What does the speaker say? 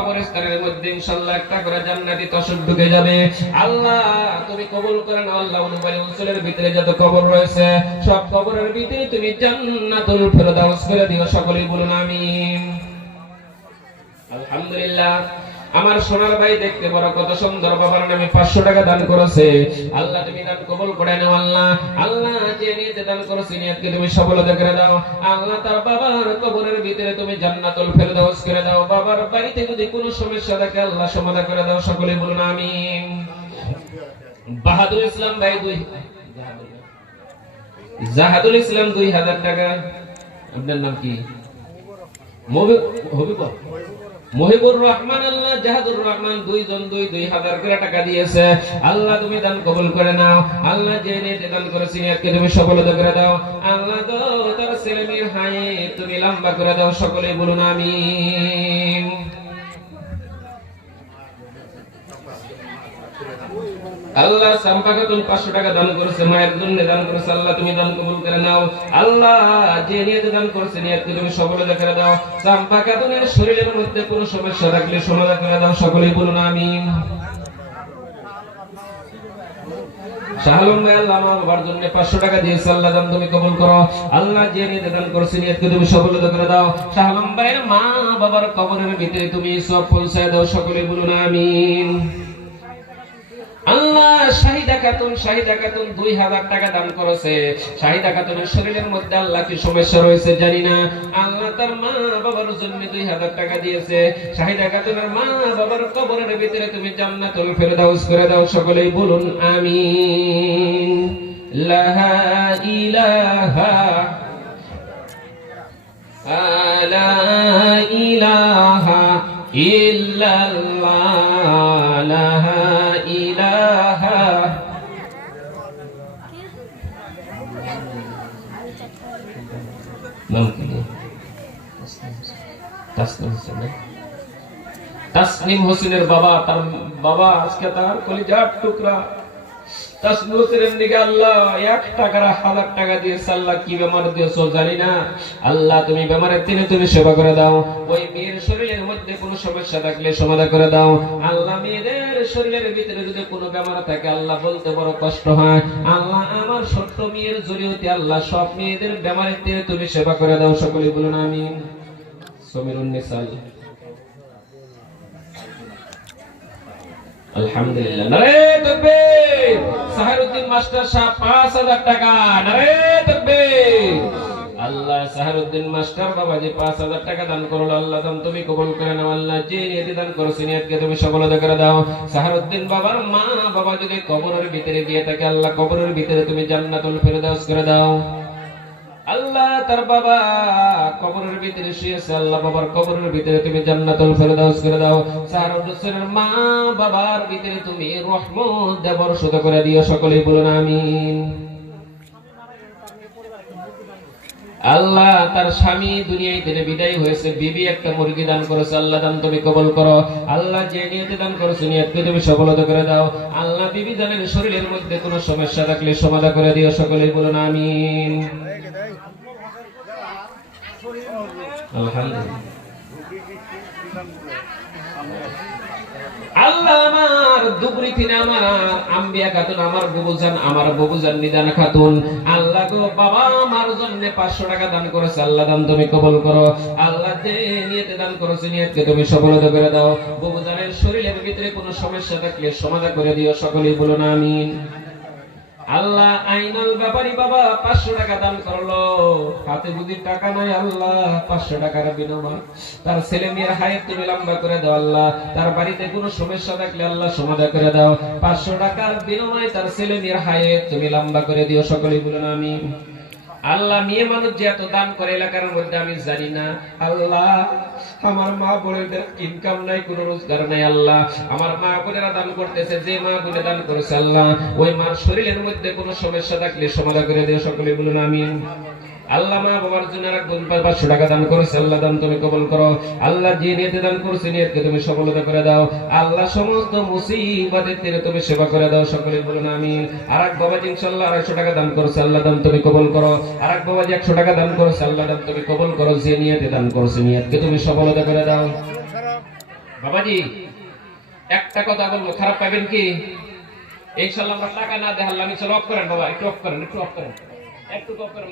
কবরস্থানের মধ্যে ইনশাআল্লাহ একটা করে জান্নাতি তসর ঢুকে যাবে। আল্লাহ তুমি কবুল করে নাও। আল্লাহ অনুবাদী অঞ্চলের ভিতরে যত কবর রয়েছে সব কবরের ভিতরে তুমি জান্নাতুল ফেরদাউস করে দিও। সকলেই বলুন আমিন। আলহামদুলিল্লাহ। আমার সোনার ভাই দেখতে বড় কত সুন্দর, বাবার নামে 500 টাকা দান করেছে। আল্লাহ তুমি দান কবুল করে নাও। আল্লাহ আল্লাহ যে নিয়তে দান করেছে নিয়তকে তুমি সফলতা করে দাও। আল্লাহ তার বাবার কবরের ভিতরে তুমি জান্নাতুল ফেরদাউস করে দাও। বাবার বাড়িতে যদি কোনো সমস্যা থাকে আল্লাহ সমাধান করে দাও। সকলে বলুন আমিন। বাহাদুর ইসলাম ভাই জাহাদুল ইসলাম 2000 টাকা। আপনার নাম কি? মহিবুর রহমান। আল্লাহ জাহাদুর রহমান 2000 করে টাকা দিয়েছে। আল্লাহ তুমি দান কবুল করে নাও। আল্লাহ যে নিয়তে দান করেছে নিয়তকে তুমি সফলতা করে দাও। আল্লাহ গো তার ছেলে মেয়ের হায়াত তুমি লম্বা করে দাও। সকলে বলুন আমিন। আল্লাহ সাম্পা খাতুন 500 টাকা দান করেছে, মায়ের জন্য দান করেছে। আল্লাহ তুমি দান কবুল করে নাও। আল্লাহ যে নিয়তে দান করেছে নিয়তকে তুমি সফলতা করে দাও। সাম্পা খাতুনের শরীরের মধ্যে কোনো সমস্যা থাকলে সমাধান করে দাও। সকলেই বলুন আমিন। শাহলম ভাই আল্লাহ আমার বাবার জন্য 500 টাকা দিয়েছে। আল্লাহ দান তুমি কবুল করো। আল্লাহ যে নিয়তে দান করেছে নিয়তকে তুমি সফলতা করে দাও। শাহলম ভাইয়ের মা বাবার কবরের ভিতরে তুমি সব পৌঁছায় দাও। সকলেই বলুন আমিন। আল্লাহ শাহিদা খাতুন 2000 টাকা দান করেছে। শাহিদা খাতুনের শরীরের মধ্যে আল্লাহ কি সমস্যা রয়েছে জানি না। আল্লাহ তার মা বাবার জন্য 2000 টাকা দিয়েছে। শাহিদা খাতুনের মা বাবার কবরের ভিতরে তুমি জান্নাতুল ফেরদাউস করে দাও। সকলেই বলুন আমিন। লা ইলাহা ইল্লাল্লাহ লা ইলাহা তাসনিম হোসেনের বাবা, তার বাবা আজকে তার কলিজার টুকরা তাসনিম হোসেনের দিকে আল্লাহ 1 টাকার 1000 টাকা দিয়েছে। আল্লাহ কি বেমার দিয়েছো জানি না। আল্লাহ তুমি বেমারের দিনে তুমি সেবা করে দাও। ওই মেয়ের শরীরের মধ্যে কোনো সমস্যা থাকলে সমাধান করে দাও। আল্লাহ মেয়েদের শরীরের ভিতরে যদি কোনো বেমার থাকে আল্লাহ বলতে বড় কষ্ট হয়। আল্লাহ আমার ছোট্ট মেয়ের জরিয়তে আল্লাহ সব মেয়েদের বেমারের দিনে তুমি সেবা করে দাও। সকলে বলুন আমিন। সমীরুন নিসাল আলহামদুলিল্লাহ। নারে তাকবীর। সাহারউদ্দিন মাস্টার সাহেব 5000 টাকা। নারে তাকবীর। আল্লাহ সাহারউদ্দিন মাস্টার বাবাজি 5000 টাকা দান করলো। আল্লাহ দান তুমি কবুল করে নাও। আল্লাহ যে নিয়তে দান করেছে নিয়তকে তুমি সফলতা করে দাও। সাহারউদ্দিন বাবার মা বাবা যদি কবরের ভিতরে গিয়ে থাকে আল্লাহ কবরের ভিতরে তুমি জান্নাতুল ফেরদাউস করে দাও। আল্লাহ তার বাবা কবরের ভিতরে শুয়েছে। আল্লাহ বাবার কবরের ভিতরে তুমি জান্নাতুল ফেরদাউস করে দাও। সাহারউদ্দিনের মা বাবার ভিতরে তুমি রহমত দেব বর্ষিত করে দিও। সকলেই বলুন আমিন। আল্লাহ তার স্বামী দুনিয়ায় থেকে বিদায় হয়েছে, বিবি একটা মুরগি দান করেছে। আল্লাহ দান তুমি কবুল করো। আল্লাহ যে নিয়তে দান করেছে নিয়তকে তুমি সফলতা করে দাও। আল্লাহ বিবি জানের শরীরের মধ্যে কোনো সমস্যা থাকলে সমাধান করে দিও। সকলেই বলুন আমিন। আল্লাহ আমার দুবরি থিনা আমার আম্বিয়া খাতুন আমার বুবুজান নিদান খাতুন আল্লাহ গো বাবা আমার জন্য 500 টাকা দান করেছে। আল্লাহ দান তুমি কবুল করো। আল্লাহ যে নিয়তে দান করেছে নিয়তকে তুমি সফলতা করে দাও। বুবুজানের শরীরের ভিতরে কোনো সমস্যা থাকলে সমাধান করে দিও। সকলেই বলুন আমিন। আল্লাহ আইনাল ব্যাপারী বাবা 500 টাকা দান করলো। হাতে যদি টাকা নাই আল্লাহ 500 টাকার বিনিময়ে তার ছেলে মেয়ের হায়াত তুমি লম্বা করে দাও। আল্লাহ তার বাড়িতে কোনো সমস্যা থাকলে আল্লাহ সমাধান করে দাও। 500 টাকার বিনিময়ে তার ছেলে মেয়ের হায়াত তুমি লম্বা করে দিও। সকলেই বলুন আমিন। আল্লাহ মেয়ে মানুষ যে এত দান করে এলাকার মধ্যে আমি জানি না। আল্লাহ আমার মা বোনেদের ইনকাম নাই, কোনো রোজগার নাই। আল্লাহ আমার মা বোনেরা দান করতেছে, যে মা বোনে দান করেছে আল্লাহ ওই মার শরীরের মধ্যে কোনো সমস্যা থাকলে সমাধান করে দিও। সকলে বলুন আমিন। আল্লাহ মা বাবার জন্য রাখবেন 500 টাকা দান করেছে। আল্লাহ দান তুমি কবুল করো। আল্লাহ যে নিয়তে দান করেছে নিয়তকে তুমি সফলতা করে দাও। আল্লাহ সমস্ত মুসিবতের থেকে তুমি সেবা করে দাও। সকলে বলুন আমিন। আরেক বাবাজি ইনশাআল্লাহ 250 টাকা দান করেছে। আল্লাহ দান তুমি কবুল করো। আরেক বাবাজি 100 টাকা দান করেছে। আল্লাহ দান তুমি কবুল করো। যে নিয়তে দান করেছে নিয়তকে তুমি সফলতা করে দাও। বাবাজি একটা কথা বলবো, খারাপ পাবেন কি? ইনশাআল্লাহ আমরা টাকা না দেখালাম, ইনশাআল্লাহ অফ করেন বাবা, একটু অফ করেন, একটু অফ করেন, একটু অফ করেন।